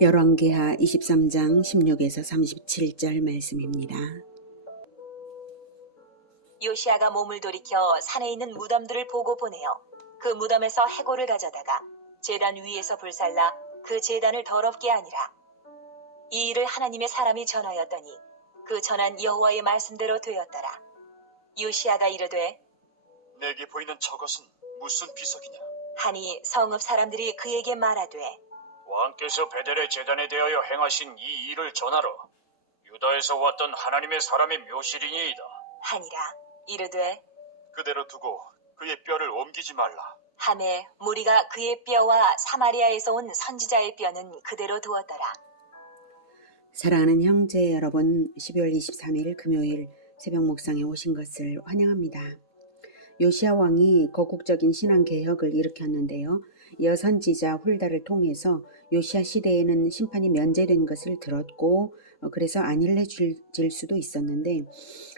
열왕기하 23장 16에서 37절 말씀입니다. 요시아가 몸을 돌이켜 산에 있는 무덤들을 보고 보내어 그 무덤에서 해골을 가져다가 제단 위에서 불살라 그 제단을 더럽게 하니라. 이 일을 하나님의 사람이 전하였더니 그 전한 여호와의 말씀대로 되었더라. 요시아가 이르되 내게 보이는 저것은 무슨 비석이냐? 하니 성읍 사람들이 그에게 말하되 왕께서 베델의 제단에 대하여 행하신 이 일을 전하러 유다에서 왔던 하나님의 사람의 묘실이니이다 하니라. 이르되 그대로 두고 그의 뼈를 옮기지 말라. 하매 무리가 그의 뼈와 사마리아에서 온 선지자의 뼈는 그대로 두었더라. 사랑하는 형제 여러분, 12월 23일 금요일 새벽 묵상에 오신 것을 환영합니다. 요시아 왕이 거국적인 신앙개혁을 일으켰는데요. 여선지자 훌다를 통해서 요시아 시대에는 심판이 면제된 것을 들었고 그래서 안일해질 수도 있었는데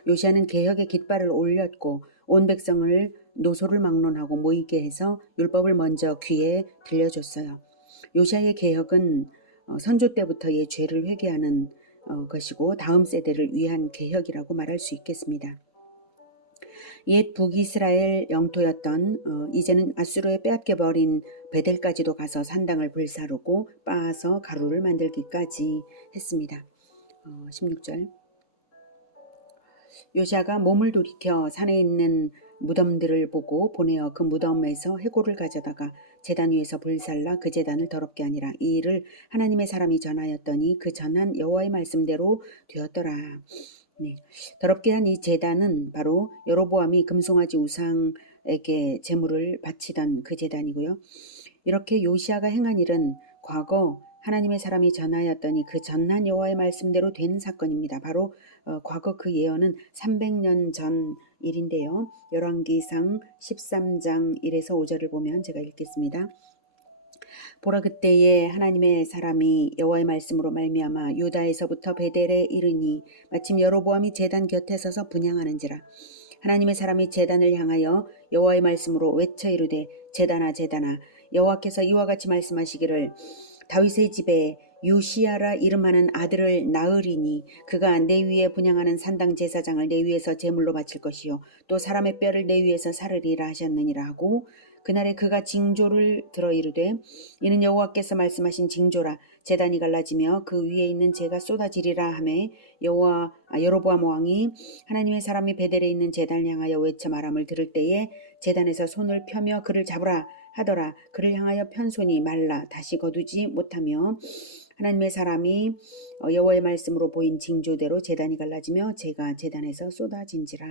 요시아는 개혁의 깃발을 올렸고 온 백성을 노소를 막론하고 모이게 해서 율법을 먼저 귀에 들려줬어요. 요시아의 개혁은 선조 때부터의 죄를 회개하는 것이고 다음 세대를 위한 개혁이라고 말할 수 있겠습니다. 옛 북이스라엘 영토였던 이제는 아수르에 빼앗겨버린 베델까지도 가서 산당을 불사르고 빻아서 가루를 만들기까지 했습니다. 16절 요시아가 몸을 돌이켜 산에 있는 무덤들을 보고 보내어 그 무덤에서 해골을 가져다가 제단 위에서 불살라 그 제단을 더럽게 하니라. 이 일을 하나님의 사람이 전하였더니 그 전한 여호와의 말씀대로 되었더라. 네, 더럽게 한 이 제단은 바로 여로보암이 금송아지 우상에게 제물을 바치던 그 제단이고요. 이렇게 요시아가 행한 일은 과거 하나님의 사람이 전하였더니 그 전한 여호와의 말씀대로 된 사건입니다. 바로 과거 그 예언은 300년 전 일인데요. 열왕기상 13장 1에서 5절을 보면 제가 읽겠습니다. 보라, 그때에 하나님의 사람이 여호와의 말씀으로 말미암아 유다에서부터 베델에 이르니 마침 여로보암이 제단 곁에 서서 분향하는지라. 하나님의 사람이 제단을 향하여 여호와의 말씀으로 외쳐 이르되 제단아 제단아 여호와께서 이와 같이 말씀하시기를 다윗의 집에 요시아라 이름하는 아들을 낳으리니 그가 내 위에 분향하는 산당 제사장을 내 위에서 제물로 바칠 것이요 또 사람의 뼈를 내 위에서 사르리라 하셨느니라 하고 그날에 그가 징조를 들어 이르되 이는 여호와께서 말씀하신 징조라. 제단이 갈라지며 그 위에 있는 재가 쏟아지리라 하매 여로보암 왕이 하나님의 사람이 베델에 있는 제단을 향하여 외쳐 말함을 들을 때에 제단에서 손을 펴며 그를 잡으라 하더라. 그를 향하여 편 손이 말라 다시 거두지 못하며 하나님의 사람이 여호와의 말씀으로 보인 징조대로 제단이 갈라지며 재가 제단에서 쏟아진지라.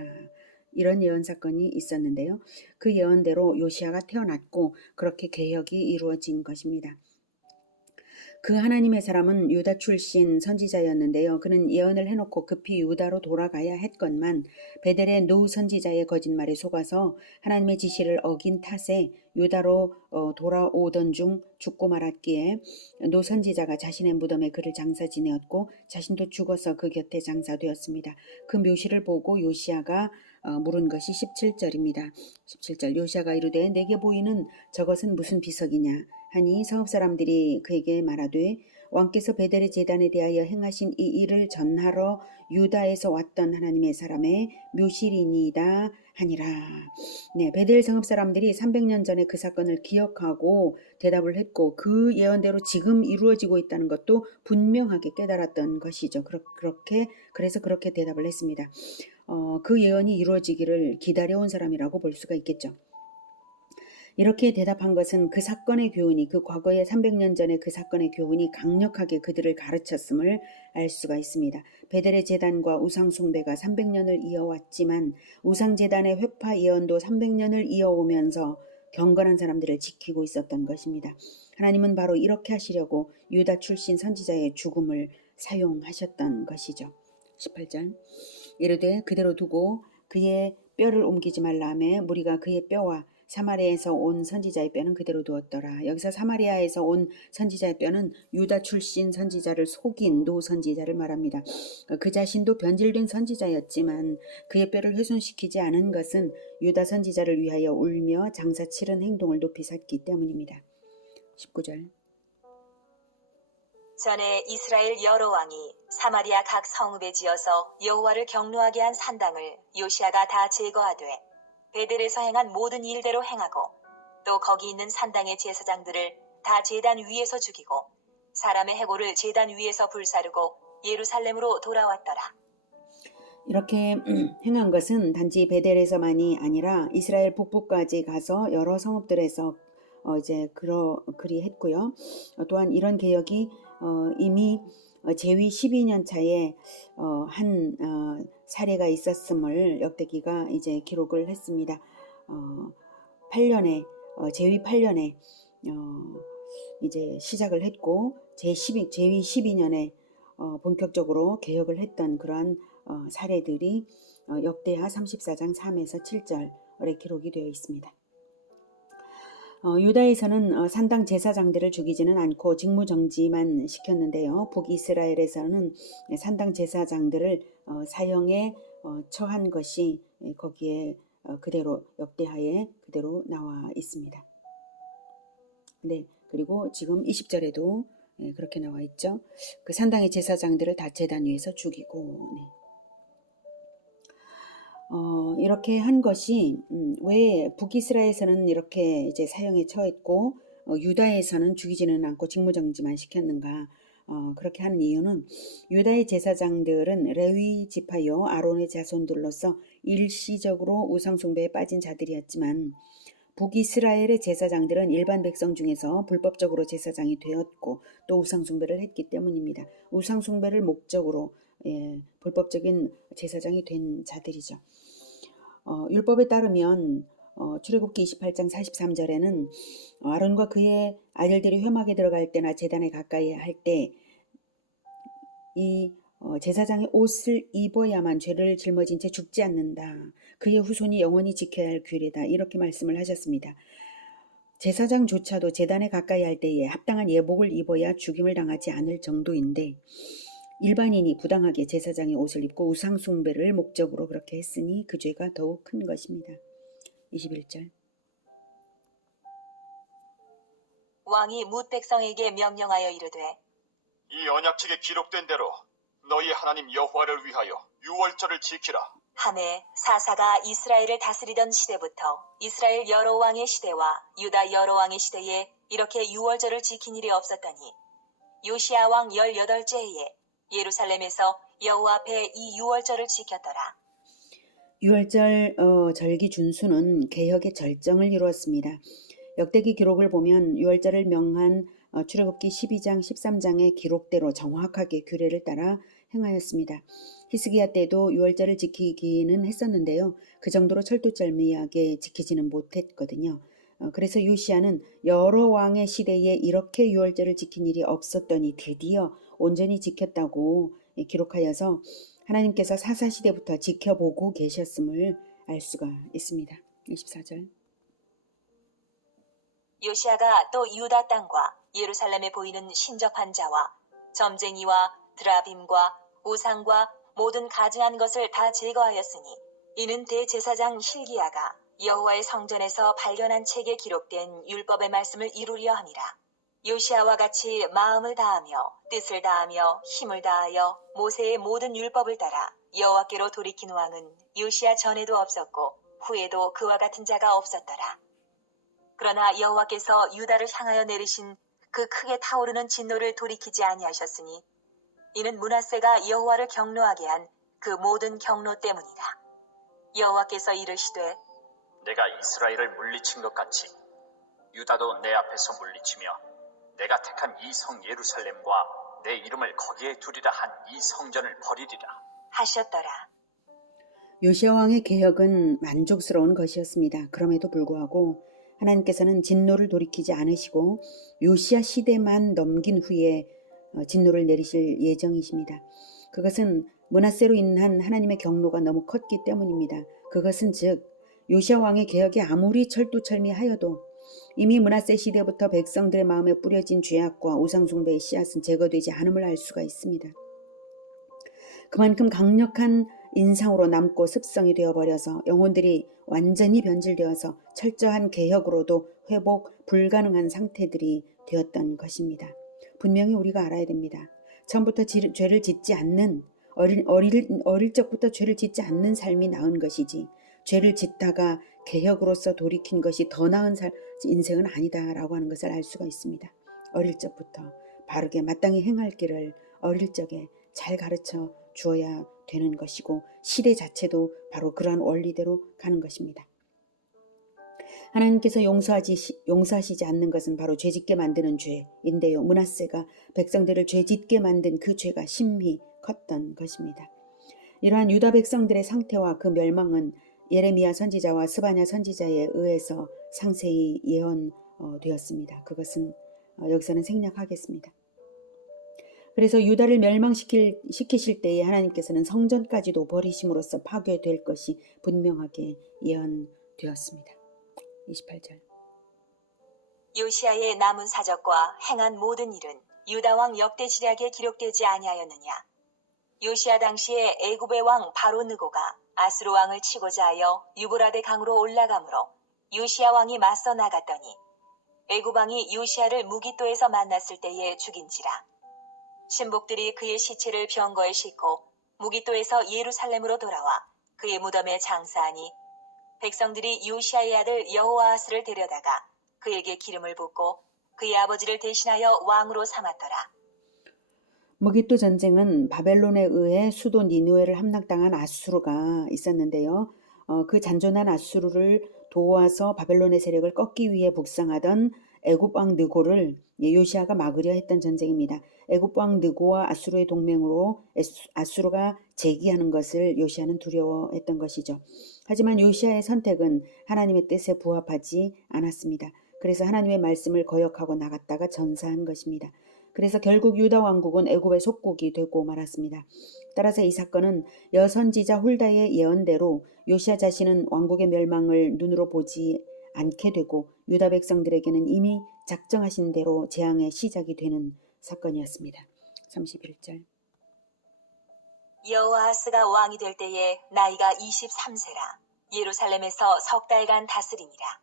이런 예언 사건이 있었는데요. 그 예언대로 요시아가 태어났고 그렇게 개혁이 이루어진 것입니다. 그 하나님의 사람은 유다 출신 선지자였는데요. 그는 예언을 해놓고 급히 유다로 돌아가야 했건만 베델의 노 선지자의 거짓말에 속아서 하나님의 지시를 어긴 탓에 유다로 돌아오던 중 죽고 말았기에 노 선지자가 자신의 무덤에 그를 장사 지내었고 자신도 죽어서 그 곁에 장사되었습니다. 그 묘시를 보고 요시아가 물은 것이 17절입니다. 17절 요시아가 이르되 내게 보이는 저것은 무슨 비석이냐 하니 성읍 사람들이 그에게 말하되 왕께서 베델의 제단에 대하여 행하신 이 일을 전하러 유다에서 왔던 하나님의 사람의 묘실이니이다 하니라. 네, 베델 성읍 사람들이 300년 전에 그 사건을 기억하고 대답을 했고 그 예언대로 지금 이루어지고 있다는 것도 분명하게 깨달았던 것이죠. 그래서 그렇게 대답을 했습니다. 그 예언이 이루어지기를 기다려온 사람이라고 볼 수가 있겠죠. 이렇게 대답한 것은 그 사건의 교훈이 그 과거의 300년 전의 그 사건의 교훈이 강력하게 그들을 가르쳤음을 알 수가 있습니다. 베델의 제단과 우상 숭배가 300년을 이어왔지만 우상 제단의 회파 예언도 300년을 이어오면서 경건한 사람들을 지키고 있었던 것입니다. 하나님은 바로 이렇게 하시려고 유다 출신 선지자의 죽음을 사용하셨던 것이죠. 18절 이르되 그대로 두고 그의 뼈를 옮기지 말라 하매 무리가 그의 뼈와 사마리아에서 온 선지자의 뼈는 그대로 두었더라. 여기서 사마리아에서 온 선지자의 뼈는 유다 출신 선지자를 속인 노 선지자를 말합니다. 그 자신도 변질된 선지자였지만 그의 뼈를 훼손시키지 않은 것은 유다 선지자를 위하여 울며 장사 치른 행동을 높이 샀기 때문입니다. 19절 전에 이스라엘 여러 왕이 사마리아 각 성읍에 지어서 여호와를 경노하게 한 산당을 요시아가 다 제거하되 베델에서 행한 모든 일대로 행하고 또 거기 있는 산당의 제사장들을 다 제단 위에서 죽이고 사람의 해골을 제단 위에서 불사르고 예루살렘으로 돌아왔더라. 이렇게 행한 것은 단지 베델에서만이 아니라 이스라엘 북부까지 가서 여러 성읍들에서 그리 했고요. 또한 이런 개혁이 이미 제위 12년 차에 한 사례가 있었음을 역대기가 이제 기록을 했습니다. 8년에 제위 8년에 이제 시작을 했고 제위 12년에 본격적으로 개혁을 했던 그러한 사례들이 역대하 34장 3에서 7절에 기록이 되어 있습니다. 유다에서는 산당 제사장들을 죽이지는 않고 직무정지만 시켰는데요. 북이스라엘에서는 산당 제사장들을 사형에 처한 것이 거기에 그대로 역대하에 그대로 나와 있습니다. 네, 그리고 지금 20절에도 그렇게 나와 있죠. 그 산당의 제사장들을 다 제단 위에서 죽이고. 네. 이렇게 한 것이 왜 북이스라엘에서는 이렇게 이제 사형에 처했고 유다에서는 죽이지는 않고 직무정지만 시켰는가? 그렇게 하는 이유는 유다의 제사장들은 레위 지파요 아론의 자손들로서 일시적으로 우상숭배에 빠진 자들이었지만 북이스라엘의 제사장들은 일반 백성 중에서 불법적으로 제사장이 되었고 또 우상숭배를 했기 때문입니다. 우상숭배를 목적으로 불법적인 제사장이 된 자들이죠. 율법에 따르면 출애굽기 28장 43절에는 아론과 그의 아들들이 회막에 들어갈 때나 제단에 가까이 할 때 이 제사장의 옷을 입어야만 죄를 짊어진 채 죽지 않는다. 그의 후손이 영원히 지켜야 할 규례다. 이렇게 말씀을 하셨습니다. 제사장조차도 제단에 가까이 할 때에 합당한 예복을 입어야 죽임을 당하지 않을 정도인데 일반인이 부당하게 제사장의 옷을 입고 우상숭배를 목적으로 그렇게 했으니 그 죄가 더욱 큰 것입니다. 21절. 왕이 뭇 백성에게 명령하여 이르되 이 언약책에 기록된 대로 너희 하나님 여호와를 위하여 유월절을 지키라. 하매 사사가 이스라엘을 다스리던 시대부터 이스라엘 여러 왕의 시대와 유다 여러 왕의 시대에 이렇게 유월절을 지킨 일이 없었더니 요시야 왕 18째 해에 예루살렘에서 여호와 앞에 이 유월절을 지켰더라. 유월절 절기 준수는 개혁의 절정을 이루었습니다. 역대기 기록을 보면 유월절을 명한 출애굽기 12장 13장의 기록대로 정확하게 규례를 따라 행하였습니다. 히스기야 때도 유월절을 지키기는 했었는데요. 그 정도로 철두철미하게 지키지는 못했거든요. 그래서 요시야는 여러 왕의 시대에 이렇게 유월절을 지킨 일이 없었더니 드디어 온전히 지켰다고 기록하여서 하나님께서 사사시대부터 지켜보고 계셨음을 알 수가 있습니다. 24절. 요시야가 또 유다 땅과 예루살렘에 보이는 신접한 자와 점쟁이와 드라빔과 우상과 모든 가증한 것을 다 제거하였으니 이는 대제사장 hil기야가 여호와의 성전에서 발견한 책에 기록된 율법의 말씀을 이루려 함이라. 요시야와 같이 마음을 다하며 뜻을 다하며 힘을 다하여 모세의 모든 율법을 따라 여호와께로 돌이킨 왕은 요시야 전에도 없었고 후에도 그와 같은 자가 없었더라. 그러나 여호와께서 유다를 향하여 내리신 그 크게 타오르는 진노를 돌이키지 아니하셨으니 이는 므낫세가 여호와를 경노하게 한 그 모든 경노 때문이라. 여호와께서 이르시되 내가 이스라엘을 물리친 것 같이 유다도 내 앞에서 물리치며 내가 택한 이 성 예루살렘과 내 이름을 거기에 두리라 한 이 성전을 버리리라 하셨더라. 요시야 왕의 개혁은 만족스러운 것이었습니다. 그럼에도 불구하고 하나님께서는 진노를 돌이키지 않으시고 요시야 시대만 넘긴 후에 진노를 내리실 예정이십니다. 그것은 므낫세로 인한 하나님의 경노가 너무 컸기 때문입니다. 그것은 즉 요시야 왕의 개혁이 아무리 철두철미하여도 이미 므낫세 시대부터 백성들의 마음에 뿌려진 죄악과 우상숭배의 씨앗은 제거되지 않음을 알 수가 있습니다. 그만큼 강력한 인상으로 남고 습성이 되어버려서 영혼들이 완전히 변질되어서 철저한 개혁으로도 회복 불가능한 상태들이 되었던 것입니다. 분명히 우리가 알아야 됩니다. 처음부터 죄를 짓지 않는 어릴 적부터 죄를 짓지 않는 삶이 나은 것이지 죄를 짓다가 개혁으로서 돌이킨 것이 더 나은 인생은 아니다라고 하는 것을 알 수가 있습니다. 어릴 적부터 바르게 마땅히 행할 길을 어릴 적에 잘 가르쳐 주어야 되는 것이고 시대 자체도 바로 그러한 원리대로 가는 것입니다. 하나님께서 용서하시지 않는 것은 바로 죄짓게 만드는 죄인데요. 므낫세가 백성들을 죄짓게 만든 그 죄가 심히 컸던 것입니다. 이러한 유다 백성들의 상태와 그 멸망은 예레미야 선지자와 스바냐 선지자에 의해서 상세히 예언되었습니다. 그것은 여기서는 생략하겠습니다. 그래서 유다를 멸망시키실 때에 하나님께서는 성전까지도 버리심으로써 파괴될 것이 분명하게 예언되었습니다. 28절. 요시아의 남은 사적과 행한 모든 일은 유다 왕 역대지략에 기록되지 아니하였느냐. 요시아 당시에 애굽의 왕 바로 느고가 아수르 왕을 치고자 하여 유브라데 강으로 올라가므로 요시아 왕이 맞서 나갔더니 애굽 왕이 요시아를 무기또에서 만났을 때에 죽인지라. 신복들이 그의 시체를 병거에 싣고 무기또에서 예루살렘으로 돌아와 그의 무덤에 장사하니 백성들이 요시아의 아들 여호아하스를 데려다가 그에게 기름을 붓고 그의 아버지를 대신하여 왕으로 삼았더라. 무기또 전쟁은 바벨론에 의해 수도 니느웨를 함락당한 아수르가 있었는데요. 그 잔존한 아수르를 도와서 바벨론의 세력을 꺾기 위해 북상하던 애굽 왕 느고를 요시아가 막으려 했던 전쟁입니다. 애굽 왕 느고와 아수르의 동맹으로 아수르가 재기하는 것을 요시아는 두려워했던 것이죠. 하지만 요시아의 선택은 하나님의 뜻에 부합하지 않았습니다. 그래서 하나님의 말씀을 거역하고 나갔다가 전사한 것입니다. 그래서 결국 유다 왕국은 애굽의 속국이 되고 말았습니다. 따라서 이 사건은 여선지자 훌다의 예언대로 요시아 자신은 왕국의 멸망을 눈으로 보지 않게 되고 유다 백성들에게는 이미 작정하신 대로 재앙의 시작이 되는 사건이었습니다. 31절. 여호아하스가 왕이 될 때에 나이가 23세라. 예루살렘에서 석 달간 다스리니라.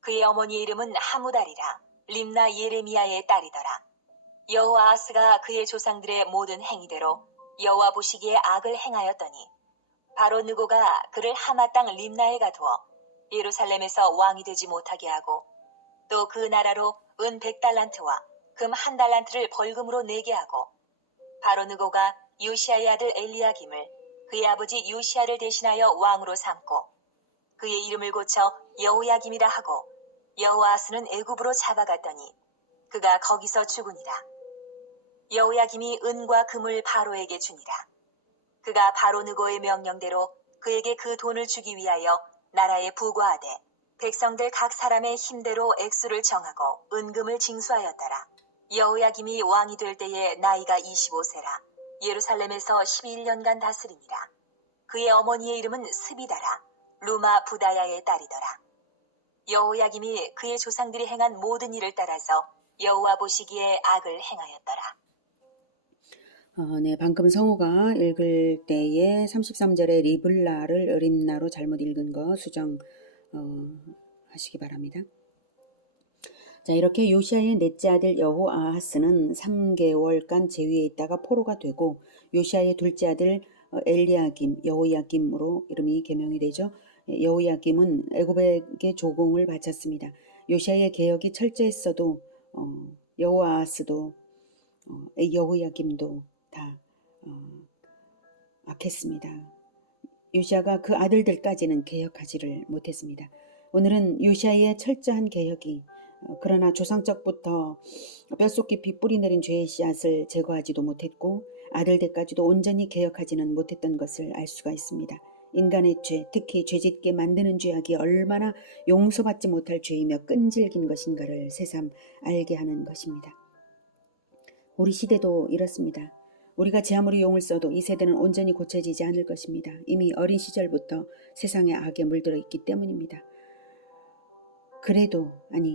그의 어머니의 이름은 하무달이라. 림나 예레미야의 딸이더라. 여호아하스가 그의 조상들의 모든 행위대로 여호와 보시기에 악을 행하였더니 바로 느고가 그를 하마 땅 림나에 가두어 예루살렘에서 왕이 되지 못하게 하고 또 그 나라로 은 100달란트와 금 1달란트를 벌금으로 내게 하고 바로 느고가 요시아의 아들 엘리야김을 그의 아버지 요시아를 대신하여 왕으로 삼고 그의 이름을 고쳐 여호야김이라 하고 여호아하스는 애굽으로 잡아갔더니 그가 거기서 죽으니라. 여호야김이 은과 금을 바로에게 주니라. 그가 바로 느고의 명령대로 그에게 그 돈을 주기 위하여 나라에 부과하되 백성들 각 사람의 힘대로 액수를 정하고 은금을 징수하였더라. 여호야김이 왕이 될 때에 나이가 25세라. 예루살렘에서 11년간 다스리니라. 그의 어머니의 이름은 스비다라. 루마 부다야의 딸이더라. 여호야김이 그의 조상들이 행한 모든 일을 따라서 여호와 보시기에 악을 행하였더라. 네, 방금 성우가 읽을 때에 33절에 리블라를 림나로 잘못 읽은 거 수정 하시기 바랍니다. 자, 이렇게 요시아의 넷째 아들 여호아하스는 3개월간 제위에 있다가 포로가 되고 요시아의 둘째 아들 엘리야김, 여호야김으로 이름이 개명이 되죠. 여호야김은 애굽에게 조공을 바쳤습니다. 요시아의 개혁이 철저했어도 여호아하스도 여호야김도 다 악했습니다. 요시아가 그 아들들까지는 개혁하지를 못했습니다. 오늘은 요시아의 철저한 개혁이 그러나 조상적부터 뼛속 깊이 뿌리내린 죄의 씨앗을 제거하지도 못했고 아들들까지도 온전히 개혁하지는 못했던 것을 알 수가 있습니다. 인간의 죄, 특히 죄짓게 만드는 죄악이 얼마나 용서받지 못할 죄이며 끈질긴 것인가를 새삼 알게 하는 것입니다. 우리 시대도 이렇습니다. 우리가 제 아무리 용을 써도 이 세대는 온전히 고쳐지지 않을 것입니다. 이미 어린 시절부터 세상의 악에 물들어 있기 때문입니다.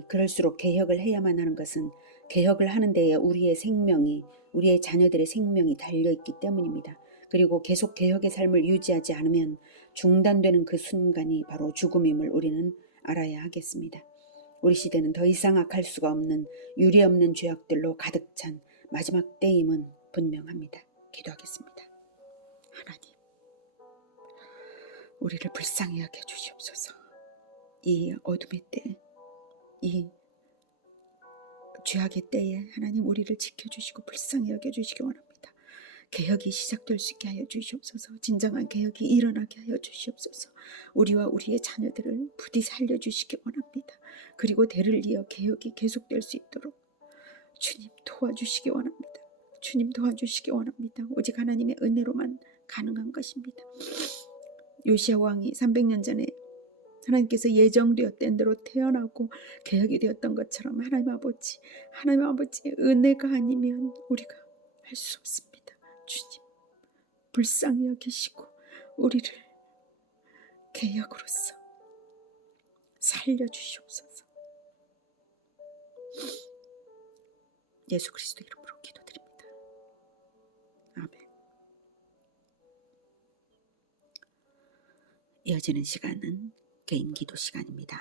그럴수록 개혁을 해야만 하는 것은 개혁을 하는 데에 우리의 생명이, 우리의 자녀들의 생명이 달려있기 때문입니다. 그리고 계속 개혁의 삶을 유지하지 않으면 중단되는 그 순간이 바로 죽음임을 우리는 알아야 하겠습니다. 우리 시대는 더 이상 악할 수가 없는 유례없는 죄악들로 가득 찬 마지막 때임은 분명합니다. 기도하겠습니다. 하나님, 우리를 불쌍히 여겨 주시옵소서. 이 어둠의 때, 이 죄악의 때에 하나님 우리를 지켜주시고 불쌍히 여겨주시기 원합니다. 개혁이 시작될 수 있게 하여 주시옵소서. 진정한 개혁이 일어나게 하여 주시옵소서. 우리와 우리의 자녀들을 부디 살려주시기 원합니다. 그리고 대를 이어 개혁이 계속될 수 있도록 주님 도와주시기 원합니다. 주님 도와주시기 원합니다. 오직 하나님의 은혜로만 가능한 것입니다. 요시야 왕이 300년 전에 하나님께서 예정되었던 대로 태어나고 개혁이 되었던 것처럼 하나님 아버지 은혜가 아니면 우리가 할 수 없습니다. 주님 불쌍히 여기시고 우리를 개혁으로서 살려주시옵소서. 예수 그리스도 이름으로 기도드립니다. 아멘. 이어지는 시간은 개인 기도 시간입니다.